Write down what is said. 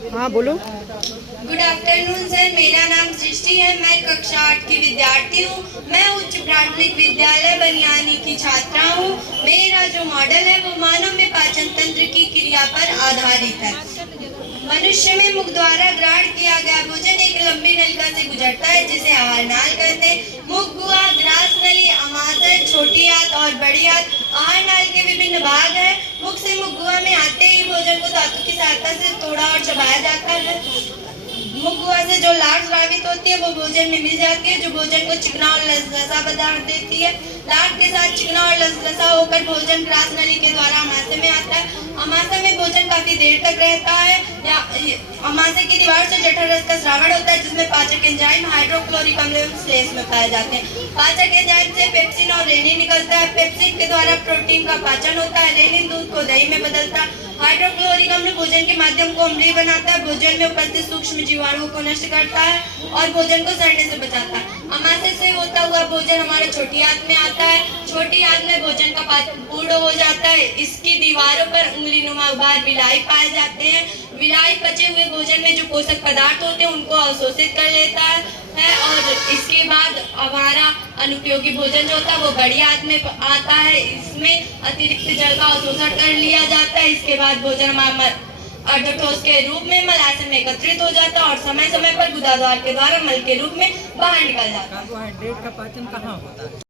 हाँ बोलो। Good afternoon sir, मेरा नाम सृष्टि है। मैं कक्षा 8 की विद्यार्थी हूँ। मैं उच्च प्राथमिक विद्यालय बनियानी की छात्रा हूँ। मेरा जो मॉडल है वो मानव में पाचन तंत्र की क्रिया पर आधारित है। मनुष्य में मुख द्वारा ग्रहण किया गया भोजन एक लंबी नलिका से गुजरता है जिसे आहार नाल कहते हैं। मुख, गुहा, ग्रास नली, अमाशय, छोटी आंत और बड़ी आंत आहार नाल के विभिन्न भाग हैं। मुख से मुख गुहा में आते ही भोजन को दांतों की सहायता से तोड़ा और चबाया जाता है। मुख गुहा से जो लार स्रावित होती है वो भोजन में मिल जाती है, जो भोजन को चिकना और लसलसा बना देती है। लार के साथ चिकना और लसलसा होकर भोजन ग्रास नली के द्वारा अमाशय में आता है। अमाशय में भोजन काफी देर तक रहता है। अमाशय की दीवार से जठर रस का स्रावण होता है जिसमें पाचक एंजाइम हाइड्रोक्लोरिक अम्ल एवं श्लेष में पाए जाते हैं। पाचक एंजाइम से पेप्सिन और रेनिन निकलता है। पेप्सिन के द्वारा प्रोटीन का पाचन होता है। रेनिन दूध को दही में बदलता है। हाइड्रोक्लोरिक अम्ल भोजन के माध्यम को अम्लीय बनाता है। भोजन में उपस्थित सूक्ष्म जीवाणुओं को नष्ट करता है और भोजन को सड़ने से बचाता है। अमाशय से होता हुआ भोजन हमारे छोटी आंत में आता है। छोटी आंत में भोजन का पाचन पूर्ण हो जाता है। इसकी दीवारों पर उंगली नुमा उभार विलाई पाए जाते हैं। विलाई पचे हुए भोजन में जो पोषक पदार्थ होते हैं उनको अवशोषित कर लेता है और इसके बाद हमारा अनुपयोगी भोजन जो होता है वो बड़ी आंत में आता है। इसमें अतिरिक्त जल का अवशोषण कर लिया जाता है। इसके बाद भोजन हमारा अर्धठोस के रूप में मलाशय में एकत्रित हो जाता है और समय समय पर गुदा द्वार के द्वारा मल के रूप में बाहर निकल जाता है। कार्बोहाइड्रेट का पाचन कहाँ होता है?